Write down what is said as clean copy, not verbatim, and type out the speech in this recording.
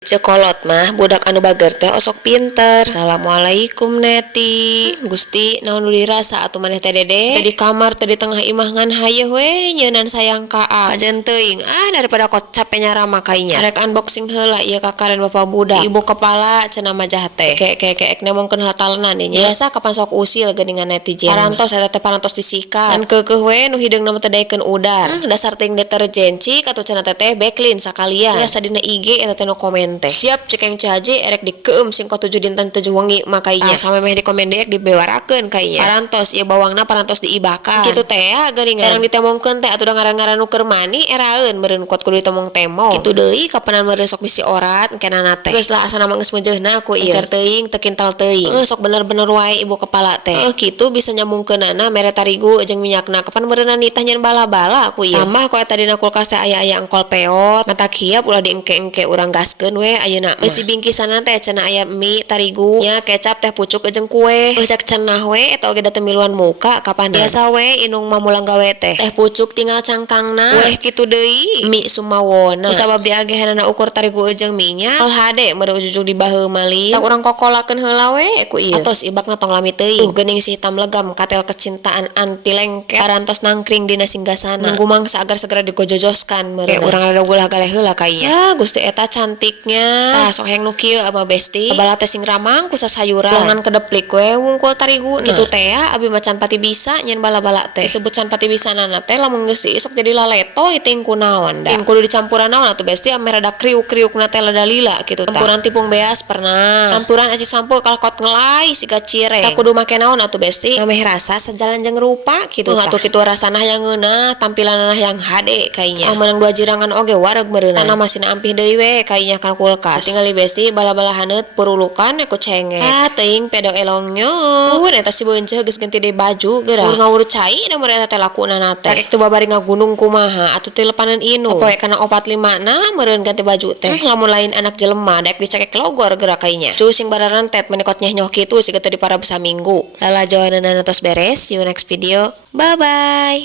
Cekolot mah budak anu bager teh osok pinter. Assalamualaikum Neti. Gusti naon nu dirasa atuh maneh teh Dede? Teh di kamar teh di tengah imah ngan hayeuh we nyeunan sayang kaa. Kajen teuing daripada kocap nyarama kainya. Rek unboxing heula ieu kakaren bapak budak. Ibu kepala cenah mah teh. Kek nemongkeun hatalenan nya. Biasa kapan sok usil geuningan netizen. Parantos eta teh parantos disikat. Kan keukeuh we nu hideungna mah teh daekeun udar. Dasar teuing deterjen cik atuh cenah teh backlin sakalian. Biasa dina IG eta teh nu komen teh. Siap cekeng cahaji erek dikeum sing 7 dinten 7 wengi makainya. Sampai meh di komen deek dibewarakeun kainya. Parantos ieu bawangna parantos diibakan. Kitu teh geuningan. Erang ditemongkeun teh atuh da ngaran-ngaran nu keur mani eraeun meureun kuat kudu ditemong-temong. Kitu deui kapanan meureun sok bisi orat kenana teh. Geus lah asana mah geus meujeuhna ku ieu. Encer teuing teu kintal teuing. Sok bener-bener wae ibu kepala teh. Kitu bisa nyambungkeunana mere tarigu jeung minyakna kapan meureunna nitah nyeun bala-bala ku ieu. Tambah ku eta dina kulkas teh aya engkol peot. Mata kieu ulah diengke-engke urang gaskeun we ayeuna mah. Si bingkisanna teh cenah aya mie tarigu nya kecap teh pucuk jeung kue. Cek cenah we eta oge da teu miluan muka kapan biasa we inung mamulang gawe teh pucuk tinggal cangkangna weh kitu deui mie sumawona. Kusabab diagehanana ukur tarigu jeung mie nya al hade meureun ujug dibaheum malin tak urang kokolakeun heula we ku ieu. Atos ibakna tong lami teuing. Geuning si hitam legam katel kecintaan anti lengket parantos nangkring dina singgasana. Nunggu mangsa agar segera digojojoskan meureun urang ada ulah galeh heula kainya. Gusti eta cantiknya. Tah sok hayang nu kieu abah besti. Abala teh sing ramang ku sasayuran. Lengan kedeplik we wungkul tarigu. Kitu teh abi macan pati bisa nyeun bala-bala teh. Disebut can pati bisanana teh lamun geus diisok jadi laleto iting kunaon da. Kudu dicampuran naon atuh besti ame rada kriuk-kriukna teh lada-lila kitu tah. Campuran tipung beas pernah. Campuran aci sampul kalkot ngelai siga cireng. Tak kudu make naon atuh besti. Ngameh rasa sejalan jeung rupa kitu tah. Atuh kitu rasana hayang ngeunah tampilanna hayang hade kainya. Meunang 2 jirangan oge wareg meureunna. Kana masina ampih deui we kainya kana kulkas. Tinggali besti bala-bala haneut purulukan ku cengek. Teuing pedo elongnya. Eta si beunceuh geus ganti deui baju geura. Ngawur cai da meureun eta teh lakunana teh. Rek teu babari ngagunung kumaha atuh teu lepaneun inu. Poe kana 45 na meureun ganti baju teh. Lamun lain anak jelema daek dicekek logor geura kainya. Cu sing bararentet menikot nyeh-nyoh kitu siga teu diparab saminggu. Lala jawaneunana tos beres. See you next video. Bye bye.